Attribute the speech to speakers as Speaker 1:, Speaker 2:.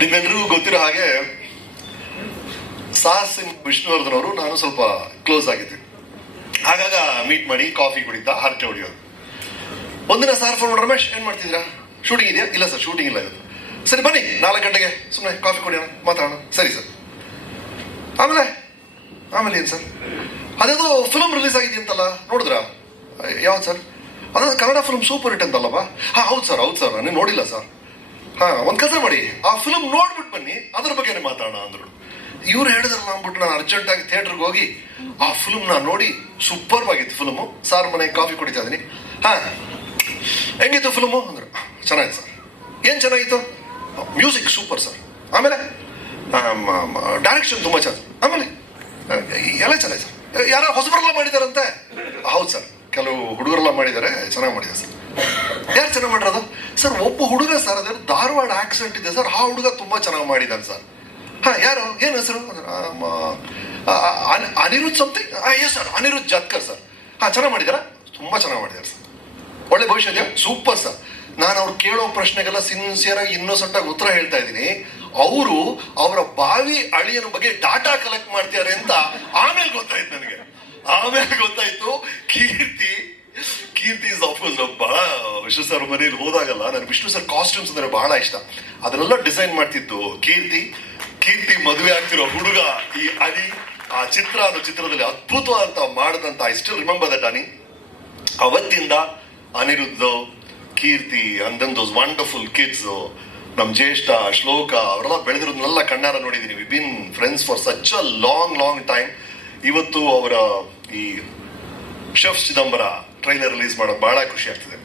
Speaker 1: ನಿಮ್ಮೆಲ್ಲರಿಗೂ ಗೊತ್ತಿರೋ ಹಾಗೆ ಸಾಹಸ್ ಸಿಂಗ್ ವಿಷ್ಣುವರ್ಧನ್ ಅವರು ನಾನು ಸ್ವಲ್ಪ ಕ್ಲೋಸ್ ಆಗಿದ್ದೆ ಆಗಾಗ ಮೀಟ್ ಮಾಡಿ ಕಾಫಿ ಕುಡಿತಾ ಹರಟೆ ಹೊಡಿಯೋದು. ಒಂದಿನ ಸಾರ್ ಫೋನ್ ಮಾಡಿ, ರಮೇಶ್ ಏನ್ ಮಾಡ್ತಿದ್ದೀರಾ? ಶೂಟಿಂಗ್ ಇದೆಯಾ? ಇಲ್ಲ ಸರ್ ಶೂಟಿಂಗ್ ಇಲ್ಲ ಇವತ್ತು. ಸರಿ ಬನ್ನಿ ನಾಲ್ಕು ಗಂಟೆಗೆ ಸುಮ್ಮನೆ ಕಾಫಿ ಕುಡಿಯೋಣ ಮಾತಾಡೋಣ. ಸರಿ ಸರ್. ಆಮೇಲೆ? ಆಮೇಲೆ ಏನು ಸರ್? ಅದೇದೋ ಫಿಲಮ್ ರಿಲೀಸ್ ಆಗಿದೆಯಂತಲ್ಲ ನೋಡಿದ್ರಾ? ಯಾವ್ದು ಸರ್? ಅದೇ ಕನ್ನಡ ಫಿಲ್ಮ್ ಸೂಪರ್ ಹಿಟ್ ಅಂತಲ್ಲವಾ ಹಾಂ ಹೌದು ಸರ್ ಹೌದು ಸರ್ ನಾನು ನೋಡಿಲ್ಲ ಸರ್. ಹಾಂ, ಒಂದು ಕೆಲಸ ಮಾಡಿ. ಆ ಫಿಲಮ್ ನೋಡ್ಬಿಟ್ಟು ಬನ್ನಿ, ಅದ್ರ ಬಗ್ಗೆನೇ ಮಾತಾಡೋಣ ಅಂದ್ರು. ಇವ್ರು ಹೇಳಿದ್ರಲ್ಲ ಅಂದ್ಬಿಟ್ಟು ನಾನು ಅರ್ಜೆಂಟಾಗಿ ಥಿಯೇಟ್ರಿಗೆ ಹೋಗಿ, ಆ ಫಿಲ್ಮ್ನ ನೋಡಿ ಸೂಪರ್ ಆಗಿತ್ತು ಫಿಲ್ಮು ಸಾರ್ ಮನೆ ಕಾಫಿ ಕುಡಿತಾ ಇದೀನಿ. ಹಾ, ಹೆಂಗಿತ್ತು ಫಿಲ್ಮು ಅಂದ್ರು, ಚೆನ್ನಾಗಿತ್ತು ಸರ್ ಏನು ಚೆನ್ನಾಗಿತ್ತು? ಮ್ಯೂಸಿಕ್ ಸೂಪರ್ ಸರ್ ಆಮೇಲೆ ಡೈರೆಕ್ಷನ್ ತುಂಬ ಚೆನ್ನಾಗಿ ಆಮೇಲೆ ಎಲ್ಲ ಚೆನ್ನಾಗಿ ಸರ್ ಯಾರೋ ಹೊಸಬರೆಲ್ಲ ಮಾಡಿದಾರಂತೆ? ಹೌದು ಸರ್ ಕೆಲವು ಹುಡುಗರೆಲ್ಲ ಮಾಡಿದ್ದಾರೆ, ಚೆನ್ನಾಗಿ ಮಾಡಿದ್ದಾರೆ ಸರ್ ಯಾರು ಚೆನ್ನಾಗಿ ಮಾಡಿರೋದು? ಸರ್ ಒಬ್ಬ ಹುಡುಗ ಸರ್ ಅದೇ ಧಾರವಾಡ ಆಕ್ಸಿಡೆಂಟ್ ಇದೆ ಸರ್ ಆ ಹುಡುಗ ತುಂಬ ಚೆನ್ನಾಗಿ ಮಾಡಿದ್ದಾನೆ ಸರ್ ಹಾ, ಯಾರು? ಏನು ಹೆಸರು? Anirudh Anirudh something yes sir Anirudh Jatkar sir ಹಾ, ಚೆನ್ನಾಗಿ ಮಾಡಿದಾರಾ ತುಂಬಾ ಚೆನ್ನಾಗಿ ಮಾಡಿದ್ದಾರೆ ಸರ್ ಒಳ್ಳೆ ಭವಿಷ್ಯ ಸೂಪರ್ ಸರ್ ನಾನು ಅವ್ರು ಕೇಳೋ ಪ್ರಶ್ನೆಗೆಲ್ಲ ಸಿನ್ಸಿಯರ್ ಆಗಿ ಇನ್ನೋಸೆಂಟ್ ಆಗಿ ಉತ್ತರ ಹೇಳ್ತಾ ಇದ್ದೀನಿ. ಅವರು ಅವರ ಬಾವಿ ಅಳಿಯನ ಬಗ್ಗೆ ಡಾಟಾ ಕಲೆಕ್ಟ್ ಮಾಡ್ತಿದ್ದಾರೆ ಅಂತ ಆಮೇಲೆ ಗೊತ್ತಾಯ್ತು ನನಗೆ. ಆಮೇಲೆ ಗೊತ್ತಾಯ್ತು. ಕೀರ್ತಿ ಕೀರ್ತಿ ಇಸ್ ಆಫ್ಕೋರ್ಸ್ ಬಹಳ ವಿಷ್ಣು ಸರ್ ಮನೇಲಿ ಹೋದಾಗಲ್ಲ ವಿಷ್ಣು ಸರ್ ಕಾಸ್ಟ್ಯೂಮ್ಸ್ ಅಂದ್ರೆ ಬಹಳ ಇಷ್ಟ. ಅದನ್ನೆಲ್ಲ ಡಿಸೈನ್ ಮಾಡ್ತಿದ್ದು ಕೀರ್ತಿ. ಕೀರ್ತಿ ಮದುವೆ ಆಗ್ತಿರೋ ಹುಡುಗ ಈ ಅನಿ ಆ ಚಿತ್ರ ಅನ್ನೋ ಚಿತ್ರದಲ್ಲಿ ಅದ್ಭುತವಾದಂತ ಮಾಡಿದಂತ I still remember that Ani. ಅವತ್ತಿಂದ Aniruddha, Keerthi and then those wonderful kids ನಮ್ಮ ಜ್ಯೇಷ್ಠ, ಶ್ಲೋಕ, ಅವರೆಲ್ಲ ಬೆಳೆದಿರೋದನ್ನೆಲ್ಲ ಕಣ್ಣಾರ ನೋಡಿದ್ದೀನಿ we been friends for such a long long time ಇವತ್ತು ಅವರ ಈ ಶೆಫ್ ಚಿದಂಬರ ಟ್ರೈಲರ್ ರಿಲೀಸ್ ಮಾಡೋದು ಬಹಳ ಖುಷಿ ಆಗ್ತಿದೆ.